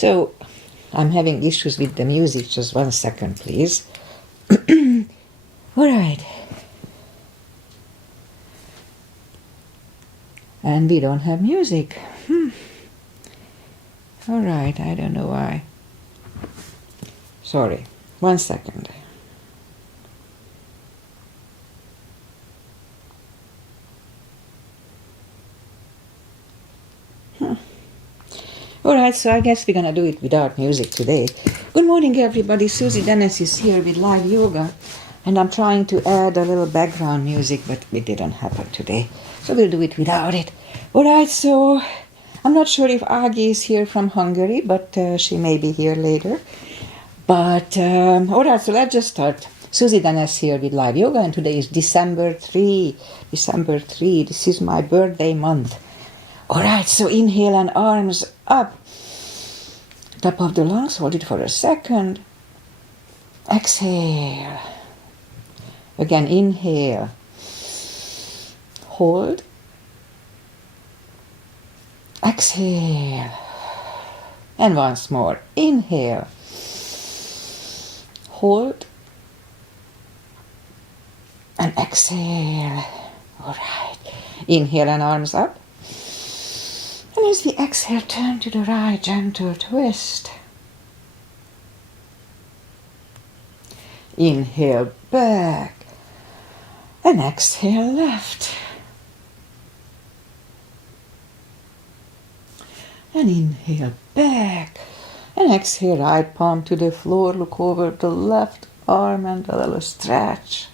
So, I'm having issues with the music. Just 1 second, please. All right. And we don't have music. All right, I don't know why. Sorry. 1 second. All right, so I guess we're gonna do it without music today. Good morning, everybody. Susie Dennis is here with live yoga, and I'm trying to add a little background music, but it didn't happen today, so we'll do it without it. All right, so I'm not sure if Agi is here from Hungary, but she may be here later. But all right, so let's just start. Susie Dennis here with live yoga, and today is December 3. December 3. This is my birthday month. All right, so inhale and arms up. Top of the lungs, hold it for a second. Exhale. Again, inhale. Hold. Exhale. And once more. Inhale. Hold. And exhale. All right. Inhale and arms up. And as we exhale, turn to the right, gentle twist. Inhale back. And exhale left. And inhale back. And exhale right palm to the floor. Look over the left arm and a little stretch.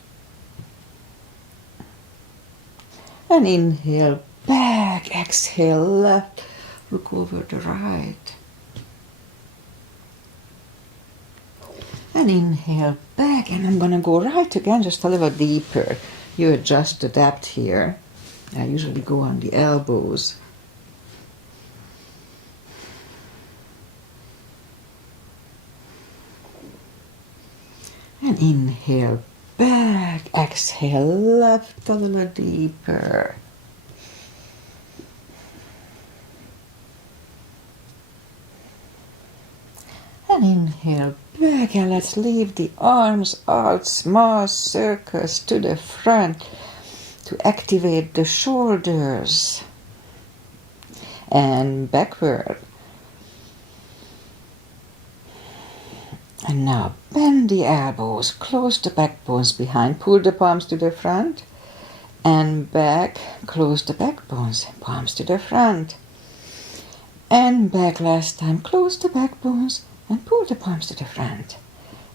And inhale back, exhale left, look over the right. And inhale back, and I'm gonna go right again, just a little deeper. You adjust the depth here. I usually go on the elbows. And inhale back, exhale left, a little deeper. And inhale back, and let's leave the arms out, small circles to the front to activate the shoulders. And backward. And now bend the elbows, close the backbones behind, pull the palms to the front, and back, close the backbones, palms to the front. And back last time, close the backbones, and pull the palms to the front.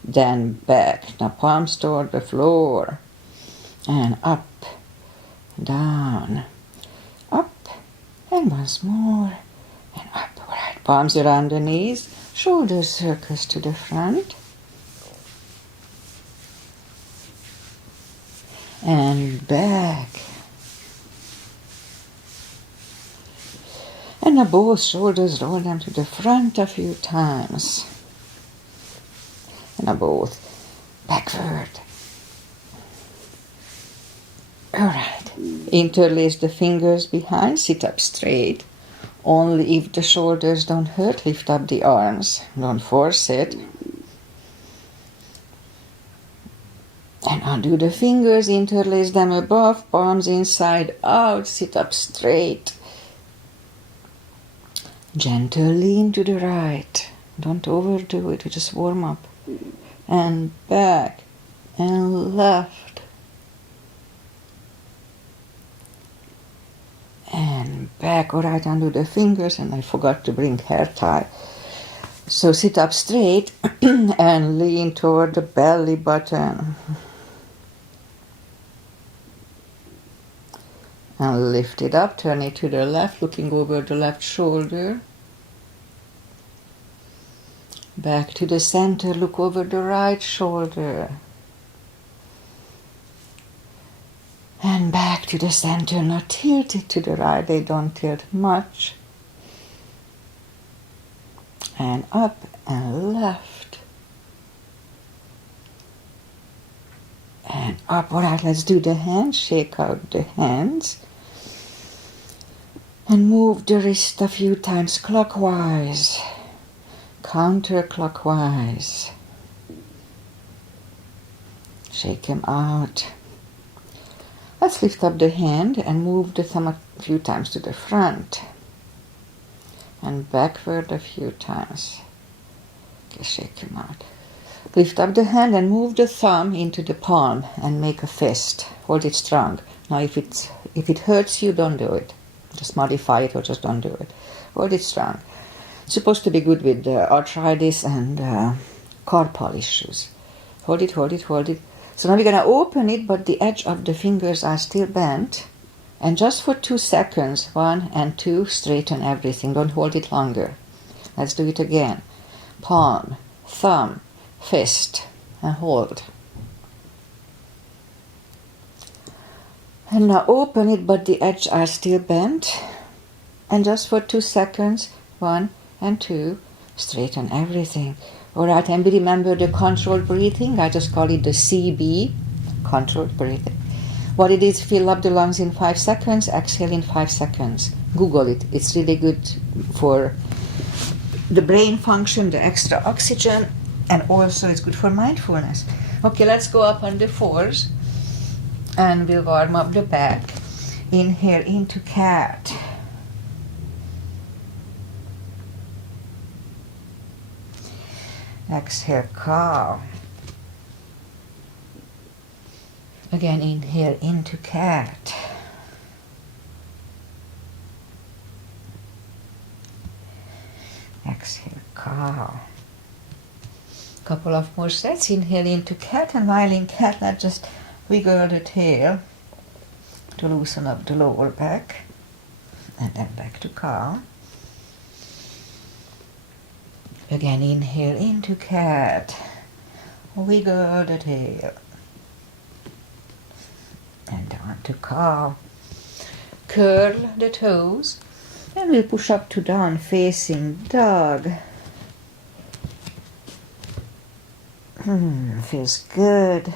Then back, now palms toward the floor. And up, down, up, and once more, and up. All right, palms around the knees, shoulder circles to the front. And back. And now both shoulders, roll them to the front a few times. And now both backward. All right. Interlace the fingers behind, sit up straight. Only if the shoulders don't hurt, lift up the arms. Don't force it. And undo the fingers, interlace them above, palms inside out, sit up straight. Gentle lean to the right. Don't overdo it, just warm up. And back and left. And back. All right, undo the fingers, and I forgot to bring hair tie. So sit up straight and lean toward the belly button. And lift it up, turn it to the left, looking over the left shoulder. Back to the center, look over the right shoulder. And back to the center, now tilt it to the right, they don't tilt much. And up and left. And up, all right, let's do the hands, shake out the hands. And move the wrist a few times clockwise. counterclockwise. Shake him out. Let's lift up the hand and move the thumb a few times to the front and backward a few times. Okay, shake him out. Lift up the hand and move the thumb into the palm and make a fist. Hold it strong. Now if it hurts you, don't do it. Just modify it or just don't do it. Hold it strong. It's supposed to be good with arthritis and carpal issues. Hold it, hold it, hold it. So now we're going to open it, but the edge of the fingers are still bent. And just for 2 seconds, 1 and 2, straighten everything. Don't hold it longer. Let's do it again. Palm, thumb, fist, and hold. And now open it, but the edges are still bent. And just for 2 seconds, 1 and 2, straighten everything. Alright, and remember the controlled breathing. I just call it the CB, controlled breathing. What it is, fill up the lungs in 5 seconds, exhale in 5 seconds. Google it. It's really good for the brain function, the extra oxygen, and also it's good for mindfulness. Okay, let's go up on the 4s and we'll warm up the back. Inhale into cat. Exhale, cow. Again, inhale into cat. Exhale, cow. Couple of more sets. Inhale into cat, and while in cat, let's just wiggle the tail to loosen up the lower back. And then back to cow. Again, inhale into cat. Wiggle the tail. And down to cow. Curl the toes. And we'll push up to down facing dog. Feels good.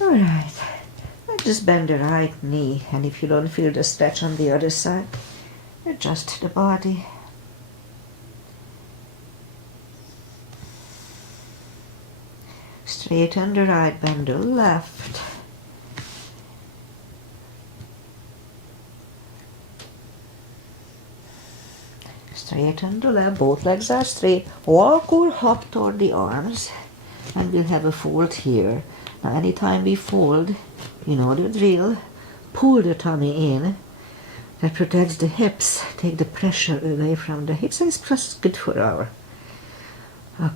Alright, just bend the right knee, and if you don't feel the stretch on the other side, adjust the body. Straighten the right, bend the left. Straighten the left, both legs are straight. Walk or hop toward the arms, and we'll have a fold here. Now anytime we fold, you know the drill, pull the tummy in. That protects the hips, take the pressure away from the hips, and it's just good for our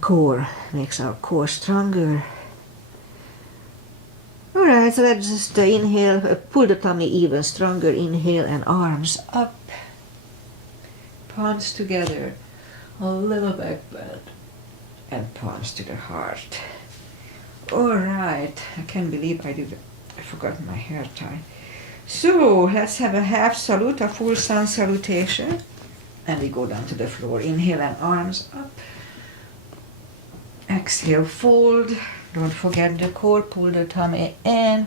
core, makes our core stronger. Alright, so let's just inhale, pull the tummy even stronger, inhale and arms up, palms together, a little back bend, and palms to the heart. Alright, I can't believe I forgot my hair tie. So let's have a half salute, a full sun salutation, and we go down to the floor. Inhale and arms up. Exhale, fold. Don't forget the core, pull the tummy in.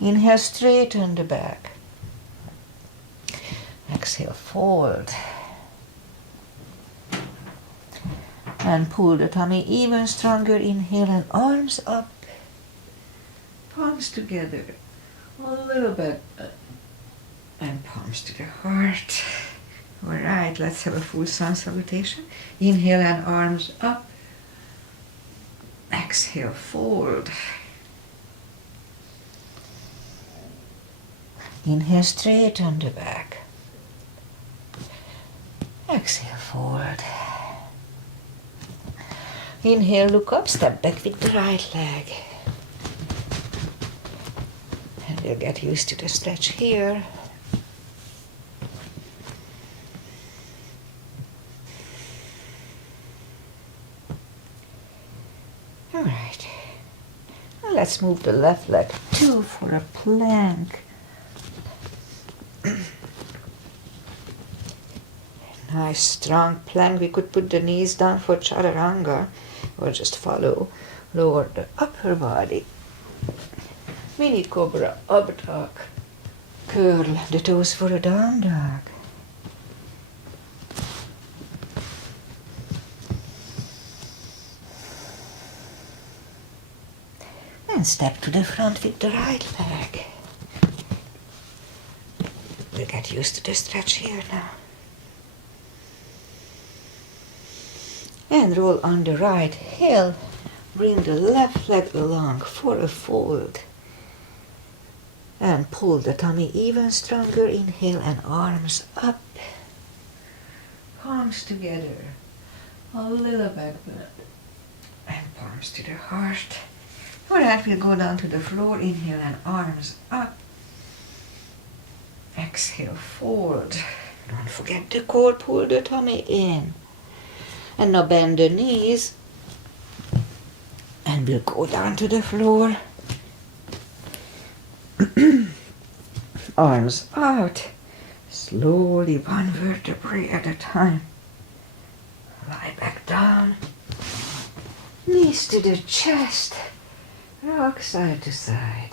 Inhale, straighten the back. Exhale, fold. And pull the tummy even stronger. Inhale and arms up. Palms together. A little bit. And palms to the heart. Alright, let's have a full sun salutation. Inhale and arms up. Exhale, fold. Inhale, straighten the back. Exhale, forward. Inhale, look up, step back with the right leg. And you'll get used to the stretch here. All right. Now let's move the left leg too for a plank. Nice strong plank. We could put the knees down for chaturanga or just follow. Lower the upper body. Mini cobra up dog. Curl the toes for a down dog. And step to the front with the right leg. We'll get used to the stretch here now. And roll on the right heel. Bring the left leg along for a fold. And pull the tummy even stronger. Inhale and arms up. Palms together. A little back bend. And palms to the heart. For that we'll go down to the floor. Inhale and arms up. Exhale, fold. Don't forget the core, pull the tummy in. And now bend the knees. And we'll go down to the floor. Arms out. Slowly, one vertebrae at a time. Lie back down. Knees to the chest. Rock side to side.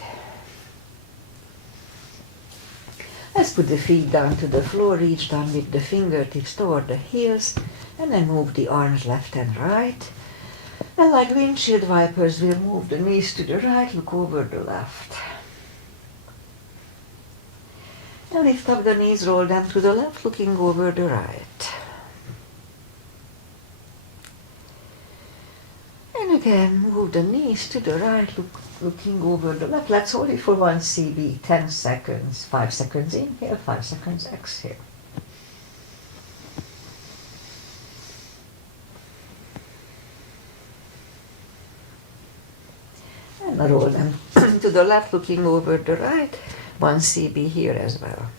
Let's put the feet down to the floor, reach down with the fingertips toward the heels, and then move the arms left and right. And like windshield wipers, we'll move the knees to the right, look over the left. And lift up the knees, roll them to the left, looking over the right. And again, move the knees to the right, looking over the left. Let's hold it for 1 CB, 10 seconds. 5 seconds inhale, 5 seconds exhale. And roll them to the left, looking over the right. 1 CB here as well.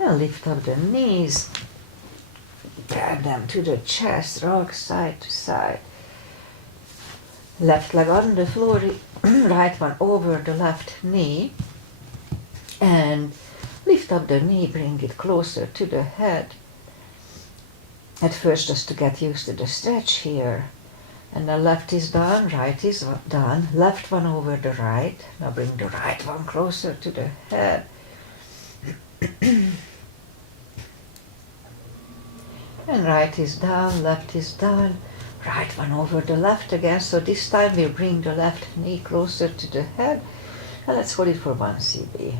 And lift up the knees, grab them to the chest, rock side to side. Left leg on the floor, right one over the left knee. And lift up the knee, bring it closer to the head. At first just to get used to the stretch here. And the left is down, right is down, left one over the right. Now bring the right one closer to the head. And right is down, left is down, right one over the left again. So this time we'll bring the left knee closer to the head. And let's hold it for 1 CB.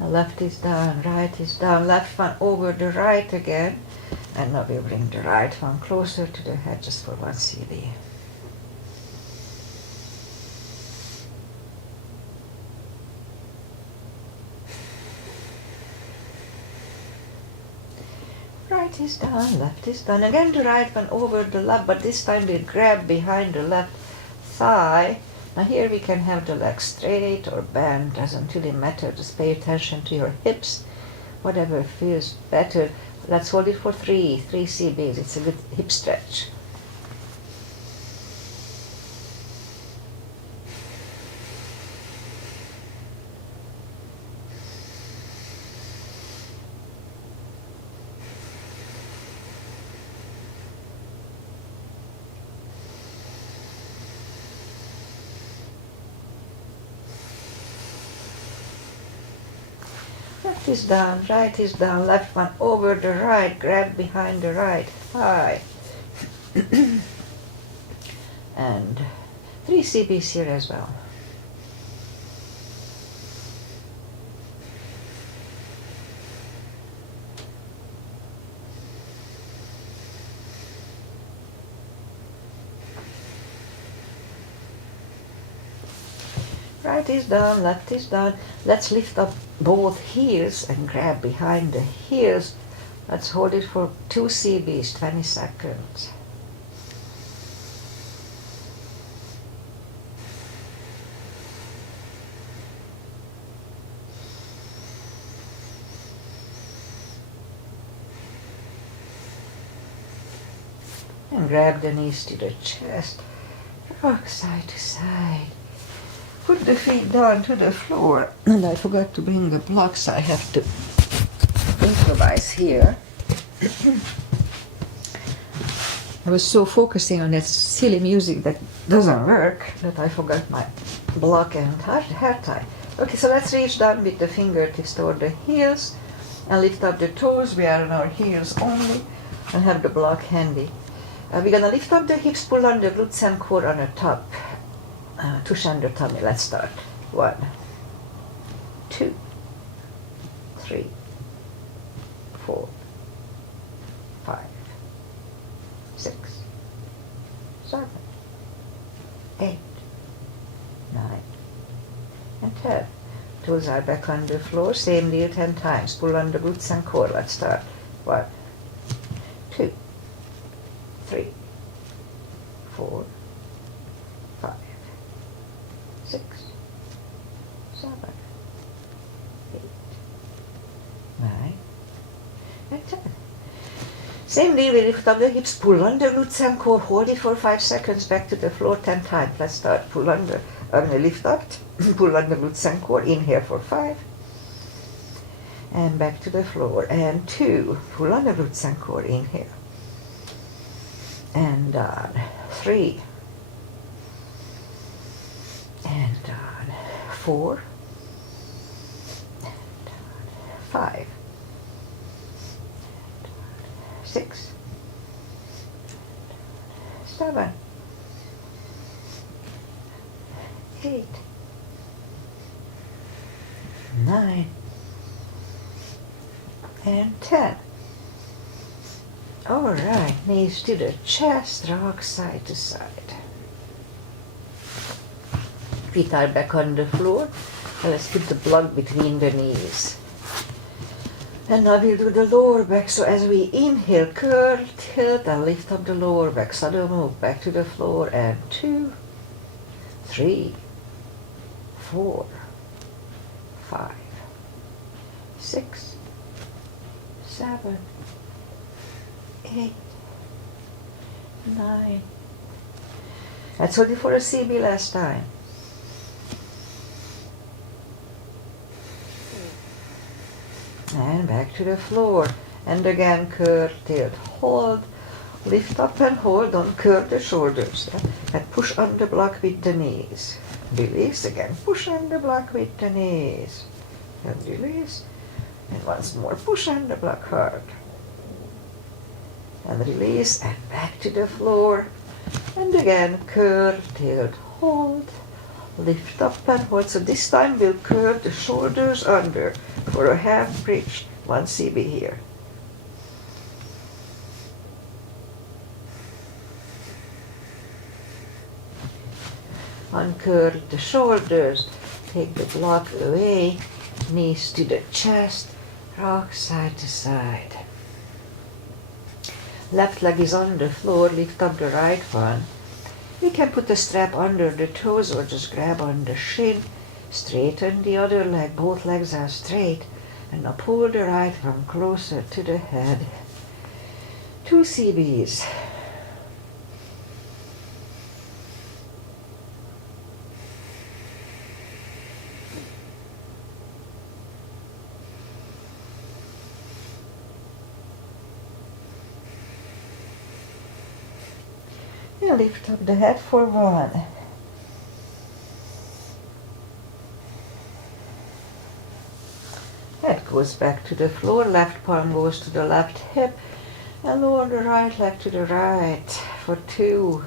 The left is down, right is down, left one over the right again. And now we'll bring the right one closer to the head just for 1 CB. Right is down, left is down. Again the right one over the left, but this time we'll grab behind the left thigh. Now here we can have the leg straight or bent, doesn't really matter. Just pay attention to your hips, whatever feels better. Let's hold it for 3 CBs. It's a good hip stretch. Left is down, right is down, left one over the right, grab behind the right thigh. And 3 CBs here as well. Right is down, left is down. Let's lift up both heels and grab behind the heels. Let's hold it for 2 CBs, 20 seconds. and grab the knees to the chest. Rock side to side. Put the feet down to the floor. And I forgot to bring the blocks. I have to improvise here. I was so focusing on that silly music that doesn't work that I forgot my block and hair tie. Okay, so let's reach down with the fingertips toward the heels and lift up the toes. We are on our heels only and have the block handy. We're gonna lift up the hips, pull on the glutes and core on the top. Tush under tummy. Let's start. 1, 2, 3, 4, 5, 6, 7, 8, 9, and 10. Toes are back on the floor. Same deal 10 times. Pull on the glutes and core. Let's start. 1, 2, 3, 4, 5, 6, 7, 8, 9, and 10. Same deal, we lift up the hips, pull on the glutes and core, hold it for 5 seconds, back to the floor 10 times. Let's start. Pull on the, lift up, pull on the glutes and core, inhale for 5, and back to the floor, and 2, pull on the glutes and core, inhale, and down, 3, and down, 4, and down, 5, 6, 7, 8, 9, and 10. All right, knees to the chest, rock side to side. Feet are back on the floor. And let's put the block between the knees. And now we'll do the lower back. So as we inhale, curl, tilt, and lift up the lower back. Sudden move back to the floor. And 2, 3, 4, 5, 6, 7, 8, 9. Let's hold it for a CB last time. And back to the floor. And again, curl, tilt, hold, lift up and hold, don't curl the shoulders. Yeah? And push on the block with the knees. Release again, push on the block with the knees. And release. And once more, push on the block hard. And release, and back to the floor. And again, curl, tilt, hold, lift up and hold. So this time we'll curve the shoulders under for a half bridge, 1 CB here. Uncurl the shoulders, take the block away, knees to the chest, rock side to side. Left leg is on the floor, lift up the right one. We can put the strap under the toes or just grab on the shin. Straighten the other leg, both legs are straight. And now pull the right one closer to the head. 2 CBs. And lift up the head for 1. Head goes back to the floor, left palm goes to the left hip, and lower the right leg to the right for 2.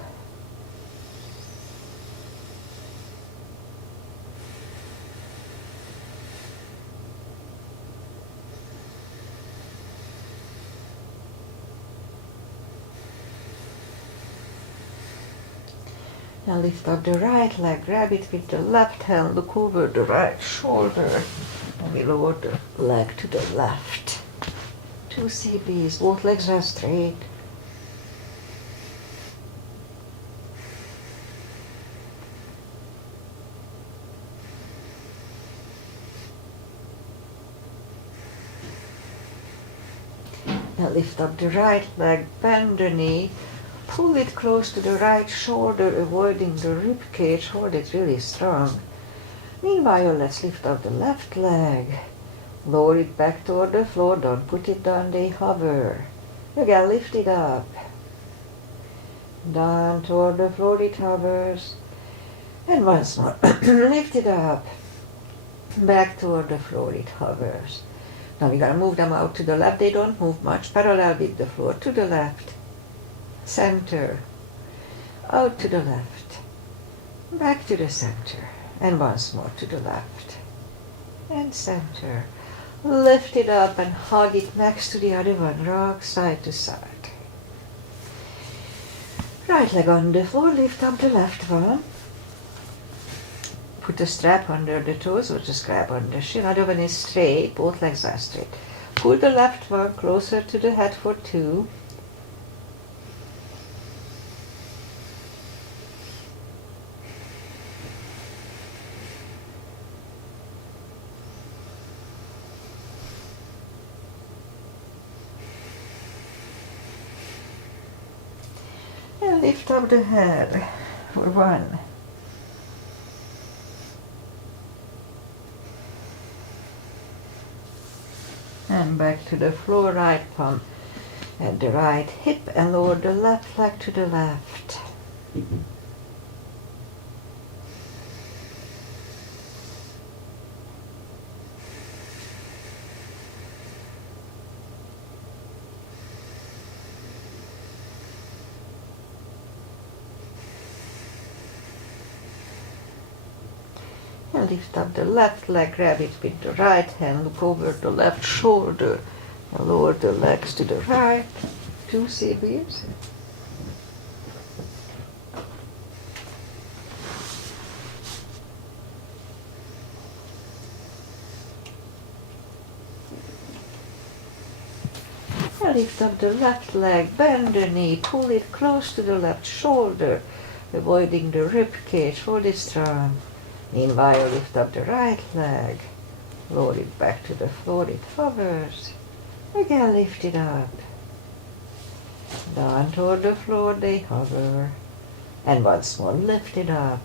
Now lift up the right leg, grab it with the left hand, look over the right shoulder, and we lower the leg to the left. 2 CBs, both legs are straight. Now lift up the right leg, bend the knee, pull it close to the right shoulder, avoiding the rib cage. Hold it really strong. Meanwhile, let's lift up the left leg. Lower it back toward the floor. Don't put it down, they hover. Again, lift it up. Down toward the floor, it hovers. And once more, lift it up. Back toward the floor, it hovers. Now we're going to move them out to the left. They don't move much. Parallel with the floor. To the left. Center. Out to the left. Back to the center. And once more to the left. And center. Lift it up and hug it next to the other one. Rock side to side. Right leg on the floor. Lift up the left one. Put a strap under the toes or just grab on the shin. Other one is straight. Both legs are straight. Pull the left one closer to the head for 2. And lift up the head for 1. And back to the floor, right palm at the right hip, and lower the left leg to the left. And lift up the left leg, grab it with the right hand, look over the left shoulder, and lower the legs to the right. 2 CBs. And lift up the left leg, bend the knee, pull it close to the left shoulder, avoiding the rib cage, hold it strong. Meanwhile, lift up the right leg, lower it back to the floor, it hovers. Again, lift it up. Down toward the floor, they hover. And once more, lift it up.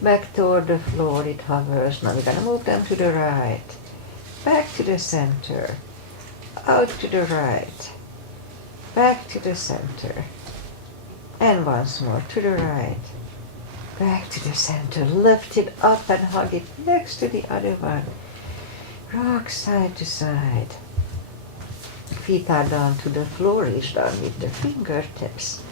Back toward the floor, it hovers. Now we're going to move them to the right. Back to the center. Out to the right. Back to the center. And once more, to the right. Back to the center, lift it up and hug it next to the other one. Rock side to side. Feet are down to the floor, reach down with the fingertips.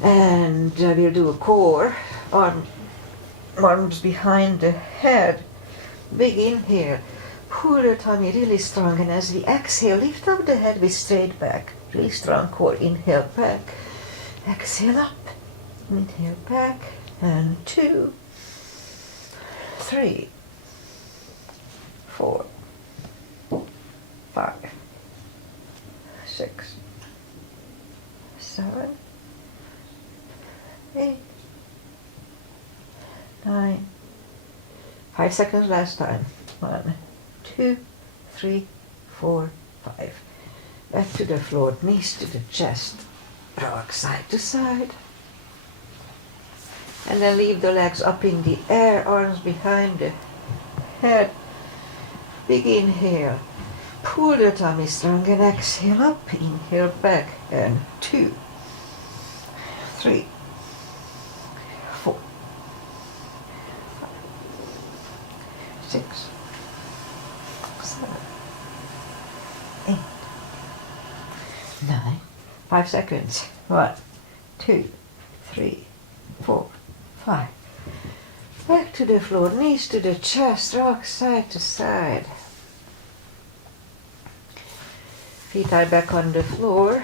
And we'll do a core, arms behind the head. Big inhale, pull the tummy really strong, and as we exhale, lift up the head with straight back. Really strong core, inhale back, exhale up. Inhale back, and 2, 3, 4, 5, 6, 7, 8, 9. 5 seconds last time. 1, 2, 3, 4, 5. Back to the floor, knees to the chest. Rock side to side. And then leave the legs up in the air, arms behind the head. Big inhale. Pull the tummy strong and exhale up. Inhale back. And 2, 3, 4, 5, 6, 7, 8, 9. 5 seconds. 1, 2, 3, 4, 5. Back to the floor, knees to the chest, rock side to side. Feet are back on the floor.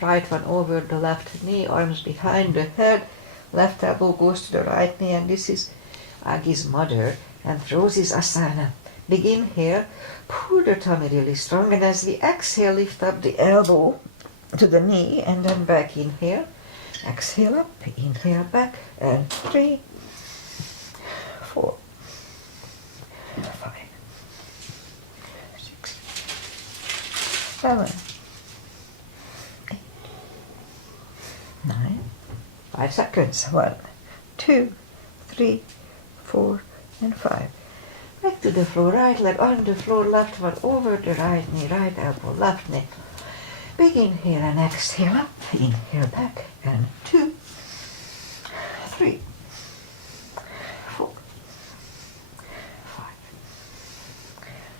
Right one over the left knee, arms behind the head. Left elbow goes to the right knee, and this is Agi's mother and Rosie's asana. Big inhale, pull the tummy really strong, and as we exhale, lift up the elbow to the knee, and then back inhale. Exhale up, inhale back, and 3, 4, 5, 6, 7, 9. 5 seconds. 1, 2, 3, 4, and 5. Back to the floor, right leg on the floor, left foot over the right knee, right elbow, left knee. Big inhale and exhale up, inhale back, and 2, 3, 4, 5,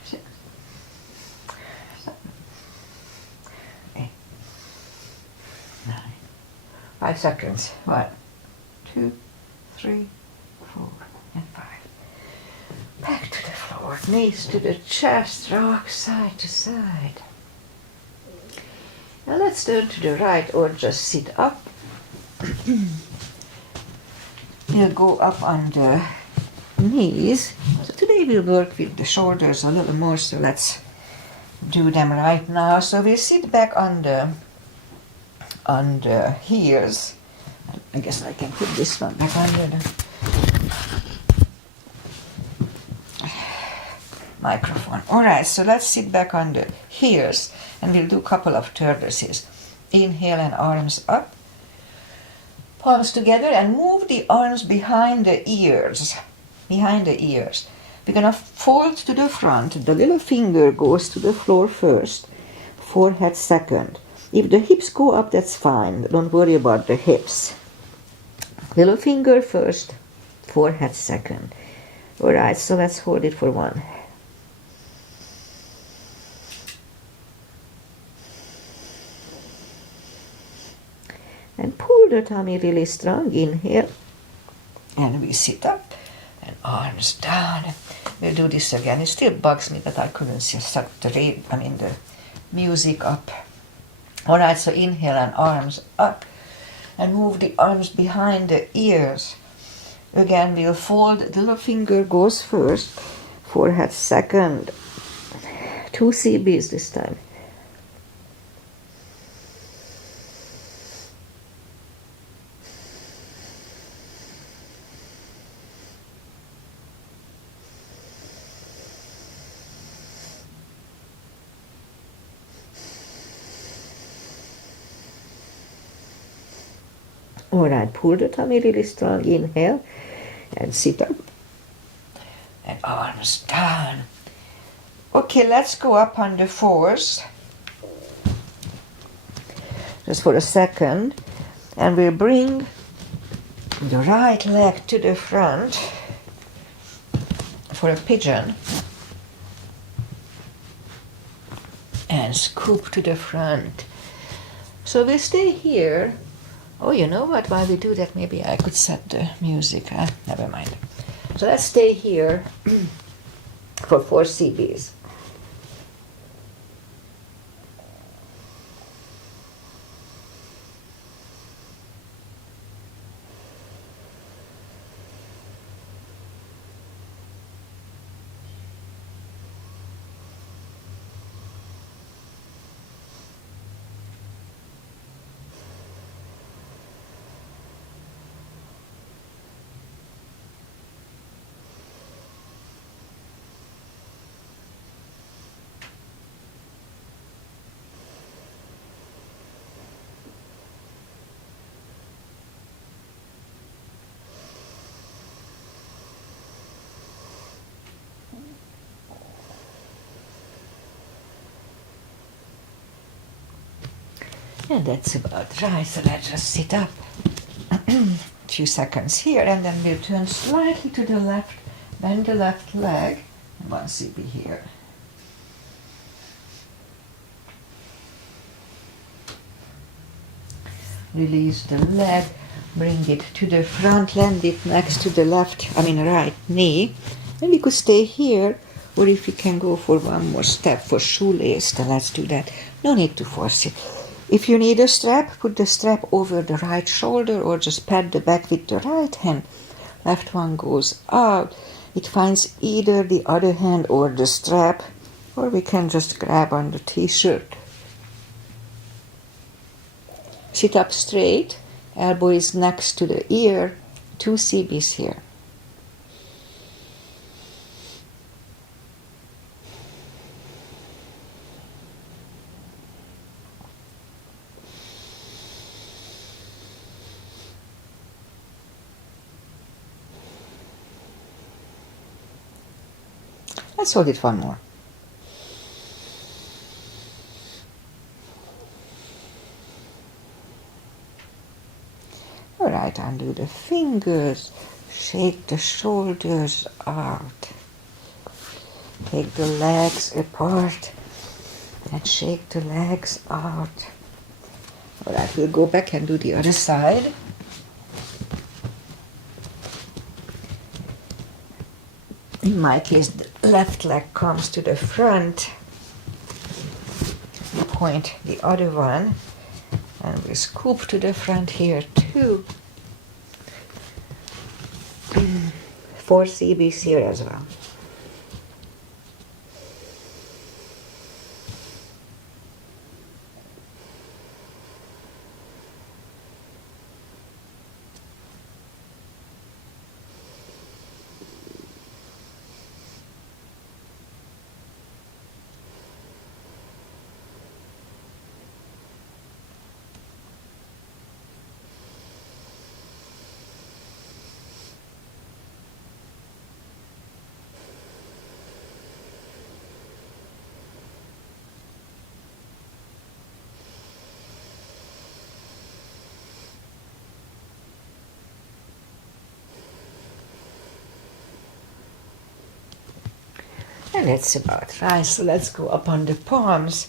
6, 7, 8, 9. 5 seconds. 1, 2, 3, 4, and 5. Back to the floor, knees to the chest, rock side to side. Now let's turn to the right or just sit up. We'll go up on the knees. So today we'll work with the shoulders a little more, so let's do them right now. So we'll sit back on the heels. I guess I can put this one back under the microphone. Alright, so let's sit back on the heels and we'll do a couple of tortoises. Inhale and arms up. Palms together and move the arms behind the ears. Behind the ears. We're gonna fold to the front. The little finger goes to the floor first. Forehead second. If the hips go up, that's fine. Don't worry about the hips. Little finger first. Forehead second. Alright, so let's hold it for 1. And pull the tummy really strong. Inhale. And we sit up. And arms down. We'll do this again. It still bugs me that I couldn't set the music up. Alright, so inhale and arms up. And move the arms behind the ears. Again, we'll fold. The little finger goes first. Forehead second. 2 CBs this time. Alright, pull the tummy really strong. Inhale and sit up. And arms down. Okay, let's go up on the fours. Just for a second. And we'll bring the right leg to the front for a pigeon. And scoop to the front. So we stay here. Oh, you know what? While we do that, maybe I could set the music. Never mind. So let's stay here for 4 CBs. And that's about right, so let's just sit up. A few seconds here, and then we'll turn slightly to the left, bend the left leg, and 1 CB here. Release the leg, bring it to the front, land it next to the right knee. And we could stay here, or if you can go for 1 more step for shoelace, then let's do that. No need to force it. If you need a strap, put the strap over the right shoulder or just pat the back with the right hand. Left one goes out. It finds either the other hand or the strap, or we can just grab on the t-shirt. Sit up straight, elbow is next to the ear, 2 CBs here. Let's hold it one more. Alright, undo the fingers, shake the shoulders out. Take the legs apart and shake the legs out. Alright, we'll go back and do the other side. In my case, the left leg comes to the front. Point the other one, and we scoop to the front here too. 4 CBs here as well. And it's about right, so let's go up on the palms.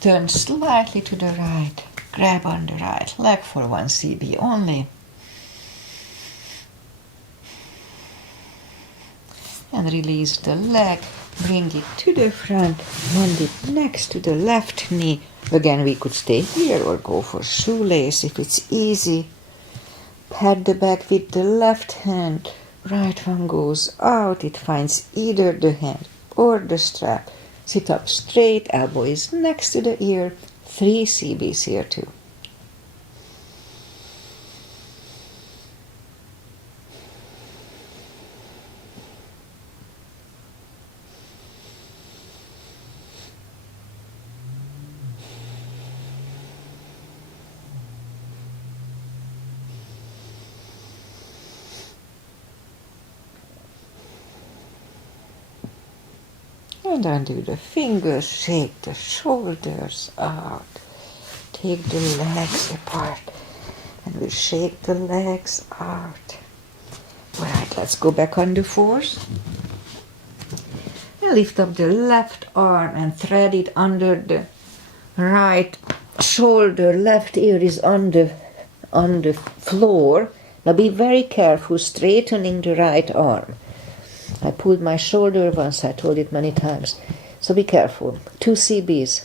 Turn slightly to the right. Grab on the right leg for 1 CB only. And release the leg. Bring it to the front. Hand it next to the left knee. Again, we could stay here or go for shoelace if it's easy. Pat the back with the left hand. Right one goes out, it finds either the hand or the strap. Sit up straight, elbow is next to the ear. 3 CBs here too. And undo the fingers, shake the shoulders out. Take the legs apart and we'll shake the legs out. Alright, let's go back on the 4s. And lift up the left arm and thread it under the right shoulder. Left ear is on the floor. Now be very careful straightening the right arm. I pulled my shoulder once, I told it many times. So be careful. 2 CBs.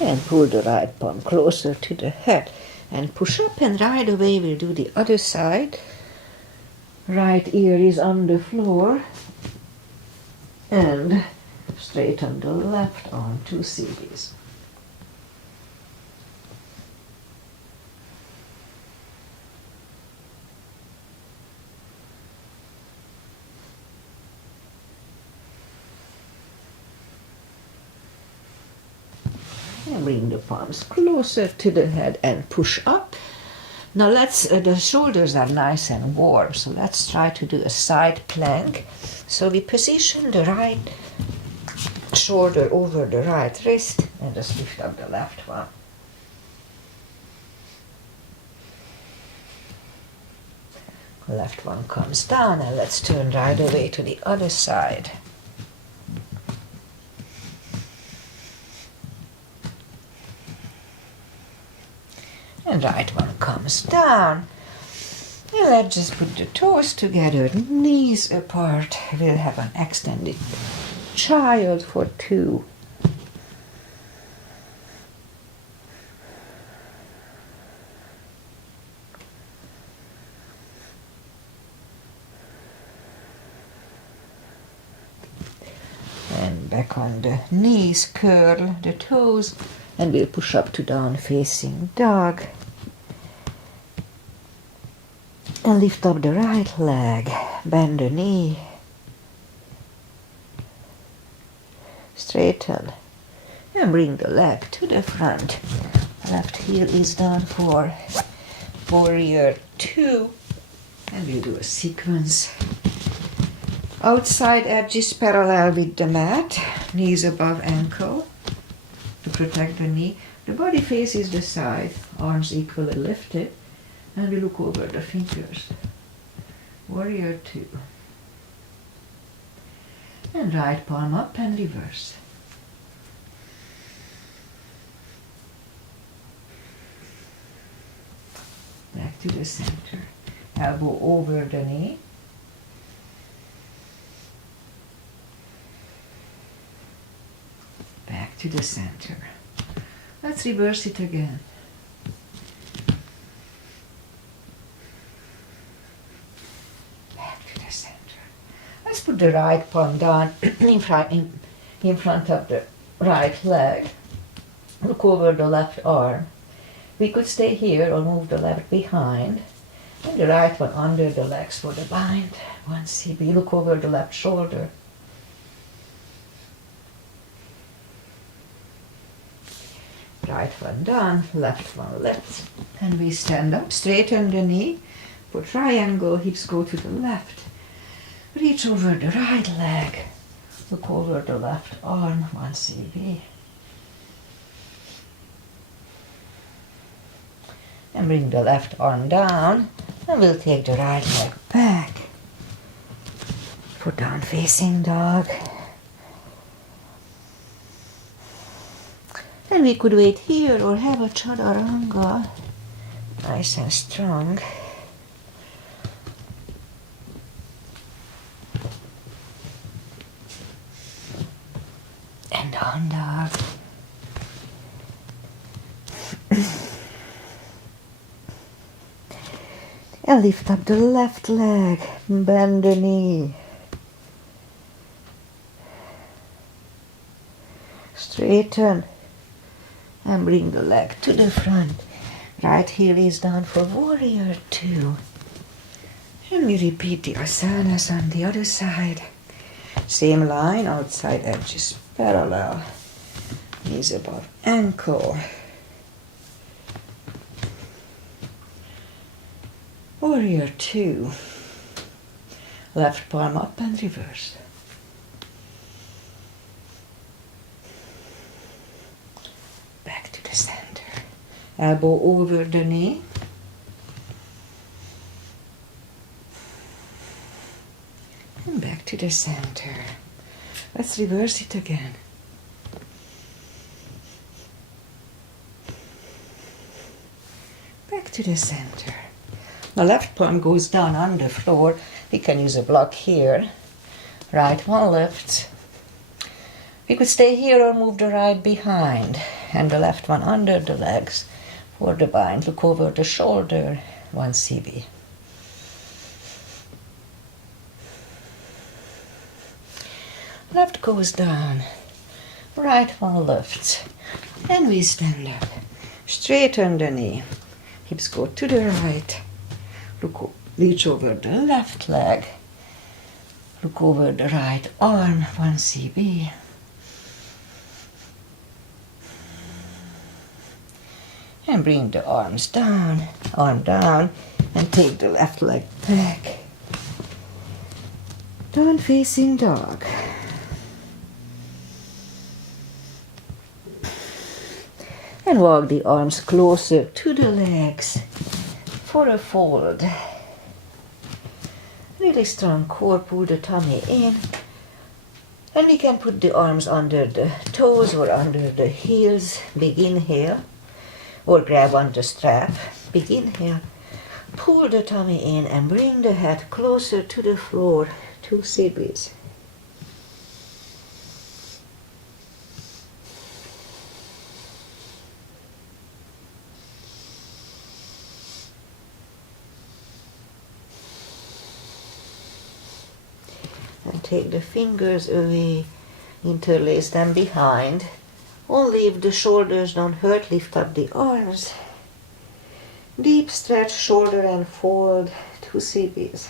And pull the right palm closer to the head. And push up, and right away we'll do the other side. Right ear is on the floor and straighten the left arm, 2 CBs. And bring the palms closer to the head and push up. Now the shoulders are nice and warm, so let's try to do a side plank. So we position the right shoulder over the right wrist and just lift up the left one. The left one comes down, and let's turn right away to the other side. And right one comes down. And let's just put the toes together, knees apart. We'll have an extended child for 2. And back on the knees, curl the toes. And we'll push up to down facing dog. And lift up the right leg, bend the knee, straighten, and bring the leg to the front. Left heel is down for warrior 2, and we do a sequence. Outside edges parallel with the mat, knees above ankle to protect the knee. The body faces the side, arms equally lifted, and we look over the fingers. Warrior 2. And right palm up and reverse. Back to the center. Elbow over the knee. Back to the center. Let's reverse it again. Back to the center. Let's put the right palm down in front of the right leg. Look over the left arm. We could stay here or move the left behind. And the right one under the legs for the bind. One CB. Look over the left shoulder. Right one down, left one left. And we stand up, straighten the knee. For triangle, hips go to the left. Reach over the right leg. Look over the left arm, one CB. And bring the left arm down. And we'll take the right leg back. For down facing dog. And we could wait here or have a chaturanga. Nice and strong. And down dog. And lift up the left leg, bend the knee. Straighten and bring the leg to the front. Right heel is down for warrior 2. And we repeat the asanas on the other side. Same line, outside edges parallel. Knees above ankle. Warrior 2. Left palm up and reverse. Back to the center. Elbow over the knee. And back to the center. Let's reverse it again. Back to the center. The left palm goes down on the floor. We can use a block here. Right one lifts. We could stay here or move the right behind. And the left one under the legs for the bind. Look over the shoulder. One CB. Left goes down. Right one lifts. And we stand up. Straighten the knee. Hips go to the right. Reach over the left leg. Look over the right arm, one CB. And bring the arms down, arm down, and take the left leg back. Down facing dog. And walk the arms closer to the legs. For a fold. Really strong core, pull the tummy in. And we can put the arms under the toes or under the heels. Big inhale. Or grab on the strap. Big inhale. Pull the tummy in and bring the head closer to the floor. 2 CBs. And take the fingers away, interlace them behind. Only if the shoulders don't hurt, lift up the arms. Deep stretch, shoulder and fold, 2 CBs.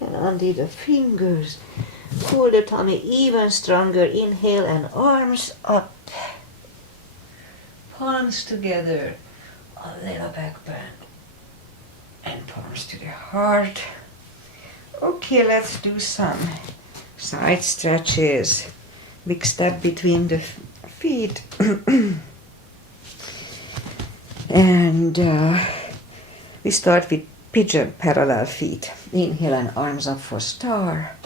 And undo the fingers. Pull the tummy even stronger. Inhale and arms up. Palms together. A little back bend. And palms to the heart. Okay, let's do some side stretches. Big step between the feet. And we start with pigeon parallel feet. Inhale and arms up for star.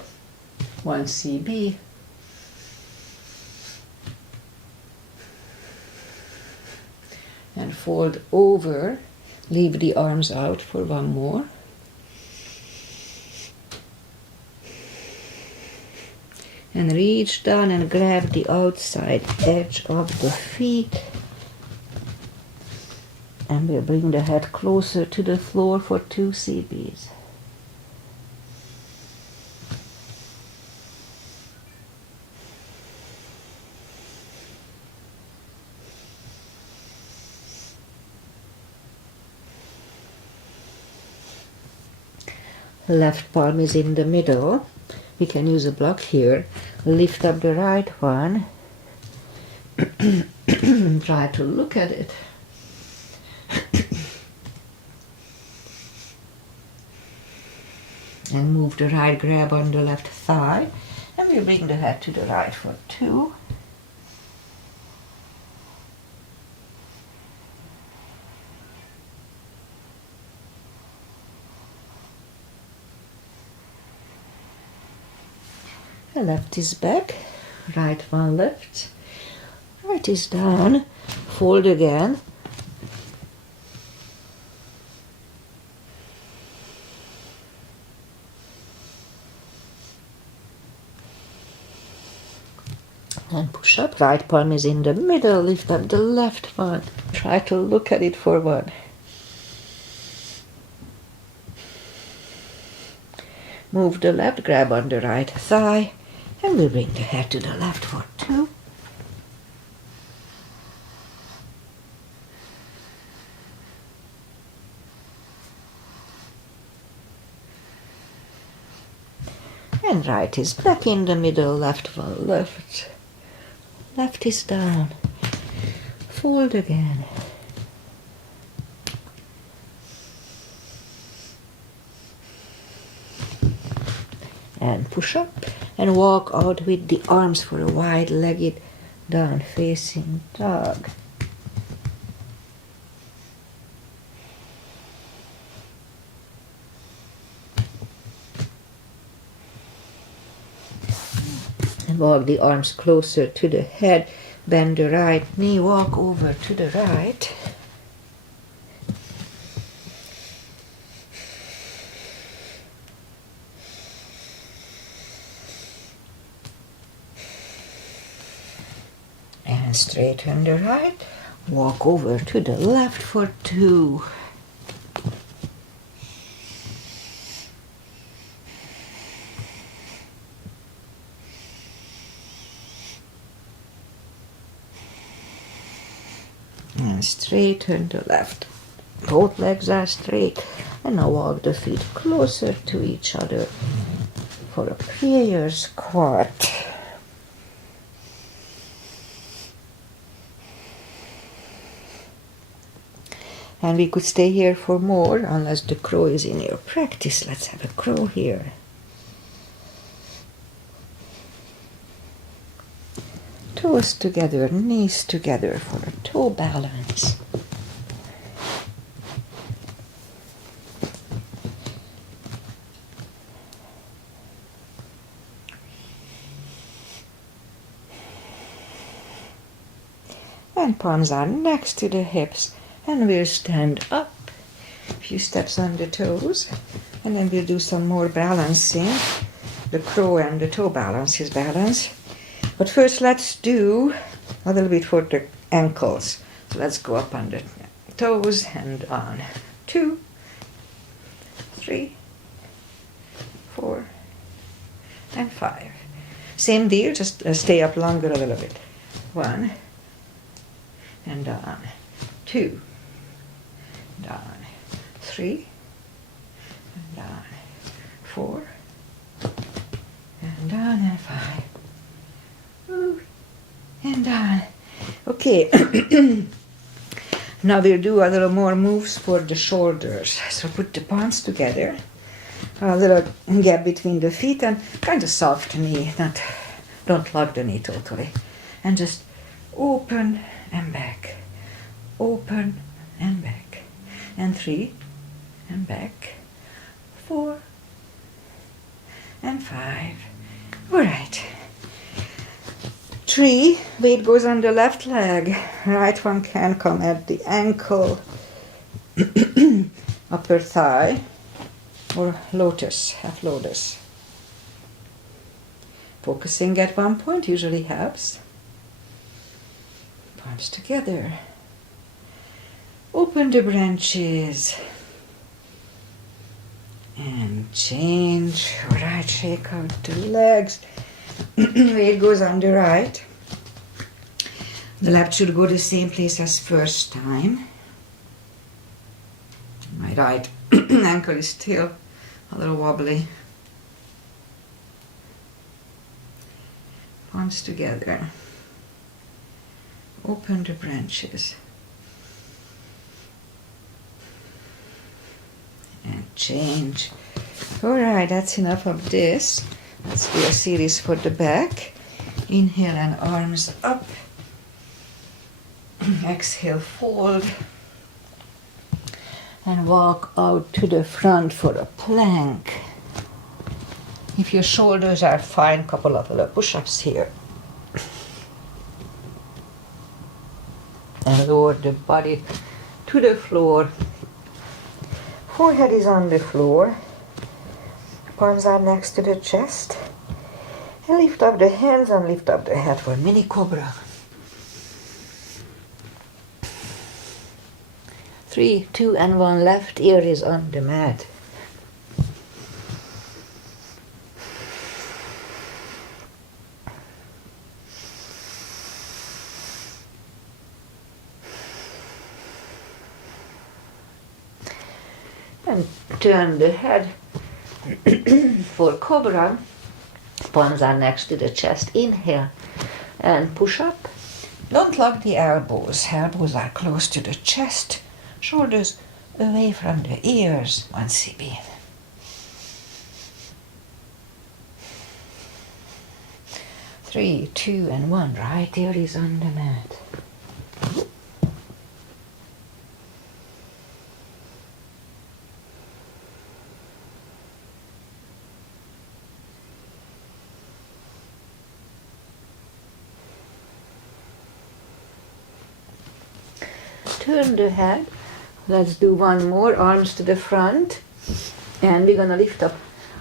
1 CB. And fold over. Leave the arms out for one more. And reach down and grab the outside edge of the feet. And we'll bring the head closer to the floor for 2 CBs. Left palm is in the middle. We can use a block here. Lift up the right one. Try to look at it. And move the right grab on the left thigh. And we bring the head to the right for 2. The left is back, right one left, right is down, fold again. And push up, right palm is in the middle, lift up the left one, try to look at it for 1. Move the left, grab on the right thigh. And we bring the head to the left for 2. And right is back in the middle, left one left. Left is down. Fold again. And push up and walk out with the arms for a wide-legged down-facing dog. And walk the arms closer to the head, bend the right knee, walk over to the right. And straighten the right, walk over to the left for 2. And straighten the left. Both legs are straight. And now walk the feet closer to each other for a prayer squat. And we could stay here for more, unless the crow is in your practice. Let's have a crow here. Toes together, knees together for a toe balance. And palms are next to the hips. And we'll stand up, a few steps on the toes, and then we'll do some more balancing. The crow and the toe balance is balance. But first let's do a little bit for the ankles. So let's go up on the toes and on 2, 3, 4, and 5. Same deal, just stay up longer a little bit. 1, and down. 2, down. 3, and down. 4, and down, and 5. Ooh, and down. Okay. Now we'll do a little more moves for the shoulders. So put the palms together, a little gap between the feet, and kind of soft knee, don't lock the knee totally. And just open and back, open and back. And 3, and back, 4, and 5. All right. 3, weight goes on the left leg. Right one can come at the ankle, upper thigh, or lotus, half lotus. Focusing at one point usually helps. Palms together. Open the branches. And change. All right, shake out the legs. Weight goes on the right. The left should go the same place as first time. My right ankle is still a little wobbly. Palms together. Open the branches. And change. Alright, that's enough of this. Let's do a series for the back. Inhale and arms up. Exhale, fold. And walk out to the front for a plank. If your shoulders are fine, couple of little push-ups here. And lower the body to the floor. Forehead is on the floor. Palms are next to the chest. And lift up the hands and lift up the head for mini cobra. 3, 2, and 1. Left ear is on the mat. And turn the head for cobra. Palms are next to the chest. Inhale and push up. Don't lock the elbows. Elbows are close to the chest. Shoulders away from the ears. 1 CB. 3, 2, and 1. Right ear is on the mat. Turn the head. Let's do one more. Arms to the front. And we're going to lift up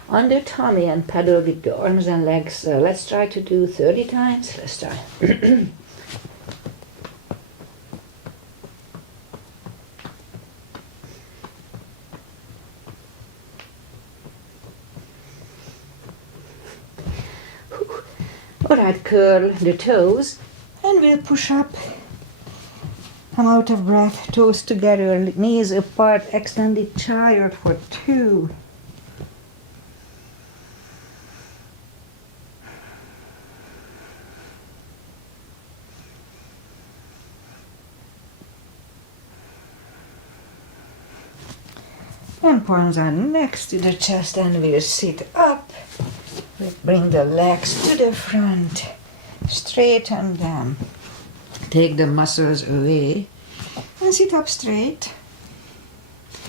on the tummy and pedal with the arms and legs. Let's try to do 30 times. Let's try. Alright, curl the toes. And we'll push up. I'm out of breath. Toes together, knees apart, extended child for 2. And palms are next to the chest and we'll sit up. We'll bring the legs to the front. Straighten them. Take the muscles away and sit up straight.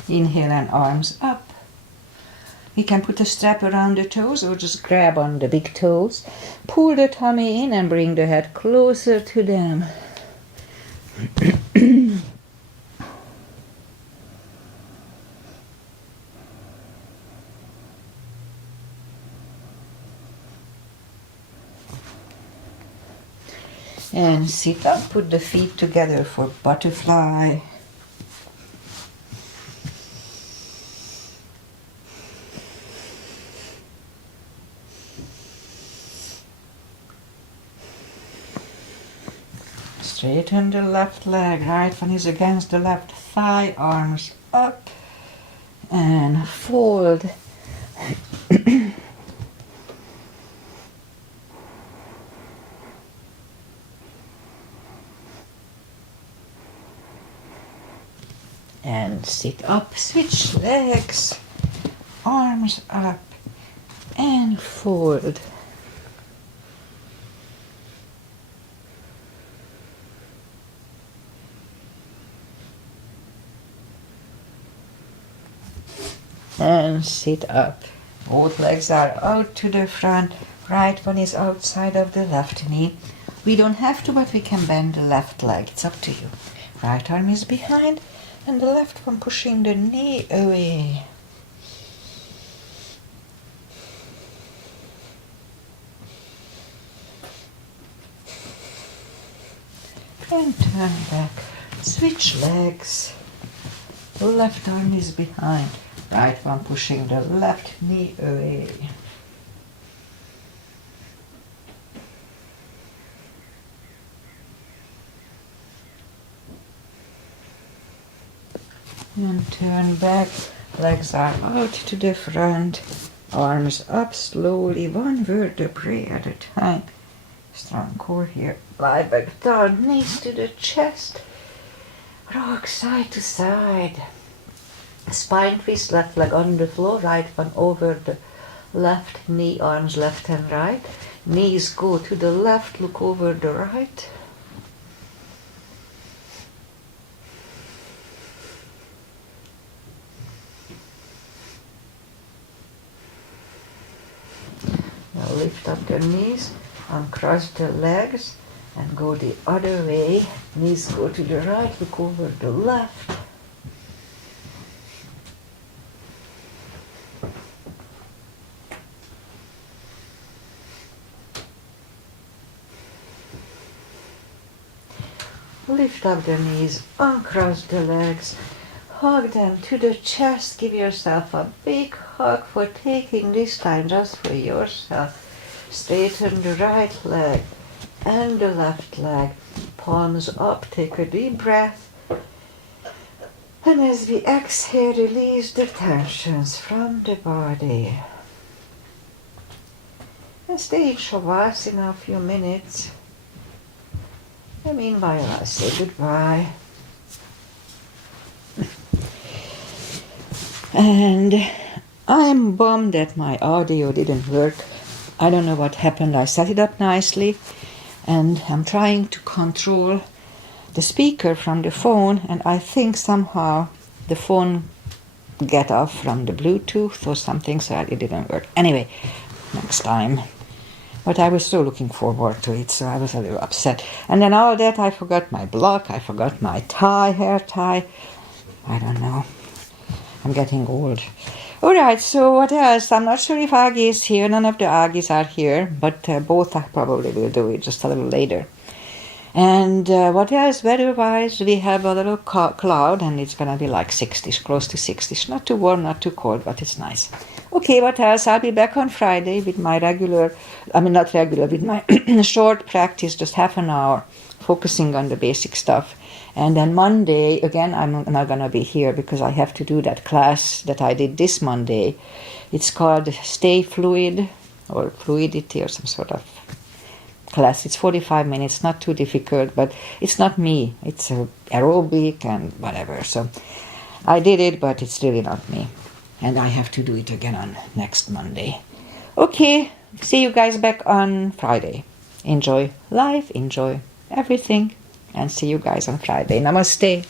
Inhale and arms up. You can put a strap around the toes or just grab on the big toes. Pull the tummy in and bring the head closer to them. And sit up, put the feet together for butterfly. Straighten the left leg, right one is against the left thigh, arms up, and fold. And sit up, switch legs, arms up, and fold. And sit up. Both legs are out to the front. Right one is outside of the left knee. We don't have to, but we can bend the left leg. It's up to you. Right arm is behind, and the left one pushing the knee away. And turn back. Switch legs. Left arm is behind. Right one pushing the left knee away. And turn back. Legs are out to the front. Arms up slowly, one vertebrae at a time. Strong core here. Lie back down, knees to the chest. Rock side to side. Spine twist, left leg on the floor, right one over the left knee, arms left and right. Knees go to the left, look over the right. Now lift up the knees, uncross the legs and go the other way. Knees go to the right, look over the left. Lift up the knees, uncross the legs, hug them to the chest, give yourself a big hug for taking this time just for yourself. Straighten the right leg and the left leg, palms up, take a deep breath. And as we exhale, release the tensions from the body. And stay in Shavasana a few minutes. And meanwhile, I say goodbye. And I'm bummed that my audio didn't work. I don't know what happened. I set it up nicely, and I'm trying to control the speaker from the phone, and I think somehow the phone got off from the Bluetooth or something, so it didn't work. Anyway, next time. But I was so looking forward to it, so I was a little upset. And then all that, I forgot my block, I forgot my tie, hair tie. I don't know. I'm getting old. All right, so what else? I'm not sure if Aggie is here. None of the Aggies are here, but both I probably will do it just a little later. And what else? Weather-wise, we have a little cloud, and it's going to be like 60s, close to 60s. Not too warm, not too cold, but it's nice. Okay, what else? I'll be back on Friday with my with my short practice, just half an hour, focusing on the basic stuff. And then Monday, again, I'm not going to be here because I have to do that class that I did this Monday. It's called Stay Fluid, or Fluidity, or some sort of class. It's 45 minutes, not too difficult, but it's not me. It's aerobic and whatever. So I did it, but it's really not me. And I have to do it again on next Monday. Okay, see you guys back on Friday. Enjoy life, enjoy everything, and see you guys on Friday. Namaste.